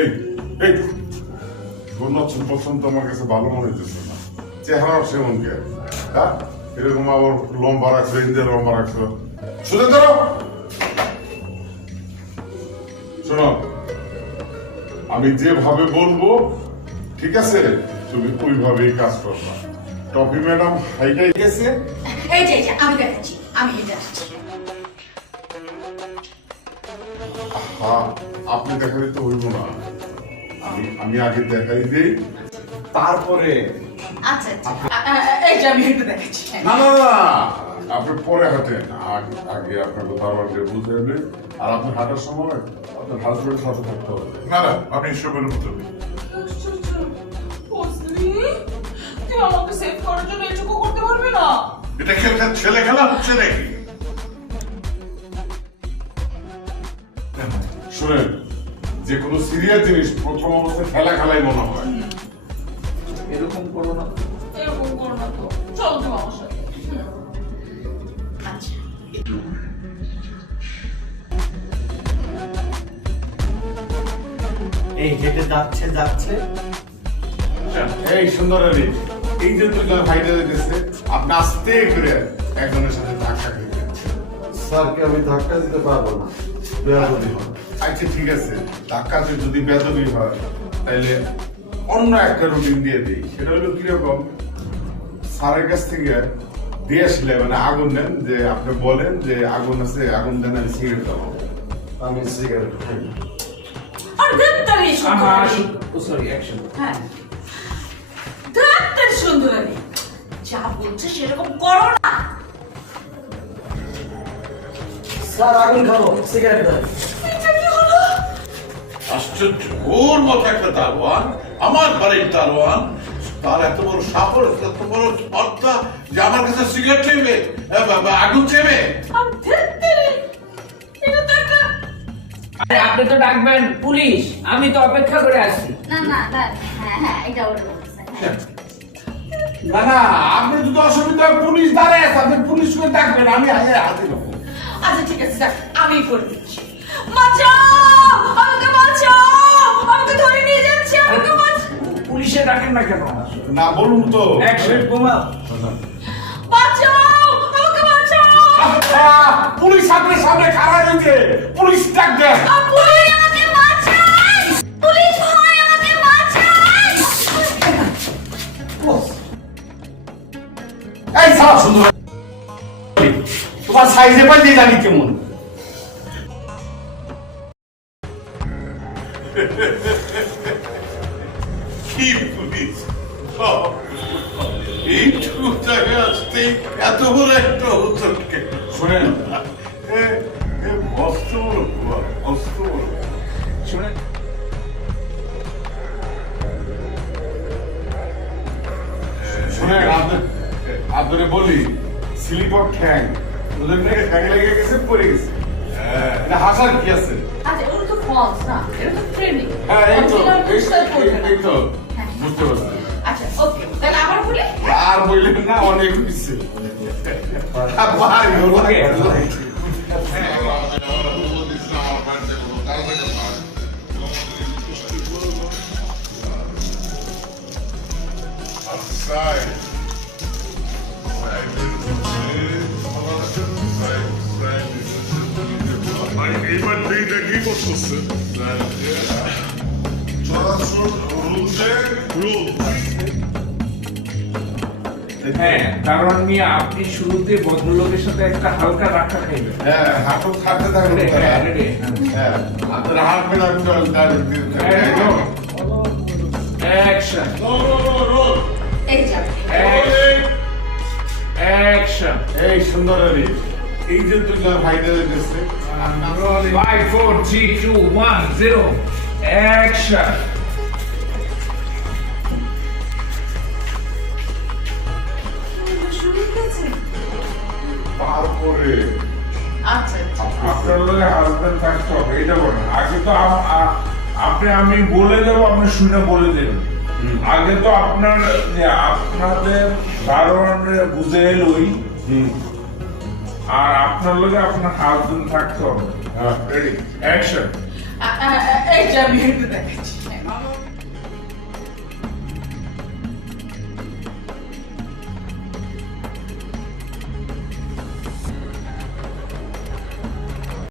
এই এই কোন পছন্দ আমার কাছে ভালো মনে হইতেছে না। চেহারা সেমন কে, হ্যাঁ? এরকম আবার লম্বা রাখছো, ইন্ডিয়ার লম্বা রাখছো। শুনে ধরো, শোনো, আমি যেভাবে বলবো ঠিক আছে, তুমি ওইভাবেই কাজ করবা। টপি ম্যাডাম হাইটাই গেছে। এই যে আমি দেখাচ্ছি, আমি হেঁটে আসছি। হ্যাঁ, আপনি দেখালে তো হইব না, আমি আগে দেখাই দিই, তারপরে। আচ্ছা এই যে আমি হেঁটে দেখাচ্ছি। না না না, আপনি পরে হাঁটেন, আগে আপনাকে দারোয়ানকে বুঝে নেবেন। আর আপনি হাঁটার সময় আপনার হাজবেন্ডের সাথে থাকতে হবে। না না, আপনি এসবের মতো তুই আমাকে সেভ করার জন্য এটুকু করতে পারবি না? এটা খেলতে ছেলে খেলা হচ্ছে নাকি? শুনেন, যে কোনো সিরিয়াস জিনিস প্রথম অবস্থায় খেলা খেলাই মনে হয়। এরকম করো না, এরকম করো না তো, চলো তুমি আমার সাথে। আচ্ছা এই হেঁটে যাচ্ছে যাচ্ছে এই সুন্দর আলী, এই যে দুজন ভাইটা দিতেছে, আপনি আস্তে করে একজনের সাথে ধাক্কা খেলেন। স্যারকে আমি ধাক্কা দিতে পারবো না, বেয়াদবি হবে। আচ্ছা ঠিক আছে, ধাক্কাতে যদি বেদবি হয় তাহলে অন্য একটা রুটিন দিয়ে দিই। সেটা হলো কিরকম, স্যারের কাছ থেকে দিয়ে আসলে মানে আগুন নেন, যে আপনি বলেন যে আগুন আছে, আগুন দেন, আমি সিগারেট দেবো। আমি সিগারেট খাই না। আর দেবতারি সুন্দর। Sorry action. হ্যাঁ, দেবতারি সুন্দর। যা বলছে সেরকম করো না। স্যার আগুন খাবো, সিগারেট দেন। এটা কি হলো? আশ্চর্য, ওর মতো একটা দারোয়ান, আমার বাড়ির দারোয়ান, তার এত বড় সাহস, এত বড় স্পর্ধা যে আমার কাছে সিগারেট চেবে, আগুন চেবে। আর দেবতারি, এটা তো একটা। আরে আপনি তো ডাকবেন পুলিশ, আমি তো অপেক্ষা করে আছি। না না না, হ্যাঁ এটা ওটা বলছে। না না, আপনি যদি অসুবিধা হয় পুলিশ দাঁড়ায় আছে, আপনি পুলিশকে ডাকবেন, আমি হাতে নেবো। আচ্ছা ঠিক আছে স্যার, আমি করে দিচ্ছি। বাঁচাও, আমাকে বাঁচাও, আমাকে ধরে নিয়ে যাচ্ছে, আমাকে বাঁচাও। পুলিশে ডাকেন না কেন? না বলুন তো। অ্যাকশন বোমা। বাঁচাও, আমাকে বাঁচাও। পুলিশ আপনার সামনে খাড়া রয়েছে, পুলিশ ডাক দেন। পুলিশ আমাকে বাঁচায়, পুলিশ ভাই আমাকে বাঁচায়। এই সারা সুন্দর, তোমার সাইজে পাল্টে জানি কেমন। কি পুলিশ, এইটুকু জায়গায় আসতে এত বড় একটা উত্তর। শুনেন, অস্ত বড় বুয়া, অস্ত বড়। শুনেন, শুনেন, আপনারে বলি, স্লিপ অফ ঠ্যাং, ওদের নাকি ঠ্যাং লেগে গেছে, পড়ে গেছে। এটা হাসার কি আছে? আচ্ছা ওটা তো ফলস না, এটা তো ট্রেনিং। হ্যাঁ এই তো, এই তো বুঝতে পারছি। আচ্ছা ওকে, তাহলে আবার বলি। আর বললেন না, অনেক হয়েছে। ভাই ওকে। এবার দিনটা কি করতেছে? চলাচল হ্যাঁ কারণ নিয়ে আপনি শুরুতে ভদ্রলোকের সাথে একটা হালকা রাখা খাইবেন। হ্যাঁ, হাঁটু খাটতে থাকবে। হ্যাঁ, ready, হ্যাঁ, আপনারা হাঁটবেন, আমি অ্যাকশন এই যা। অ্যাকশন। এই সুন্দর আলী, এই যে দুজন ভাইদের গেছে, 5 4 3 2 1 0 অ্যাকশন। শুরু হয়েছে। তারপরে আচ্ছা আপনার লোকে হাজবেন্ড থাকতে হবে, এটা বলেন। আগে তো আপনি, আমি বলে দেবো, আপনি শুনে বলে দেবেন। আগে তো আপনার আপনাদের দারোয়ানের বুঝে এলোই, আর আপনার লোকে আপনার হাজবেন্ড থাকতে হবে। Ready action. এইটা আমি একটু দেখাচ্ছি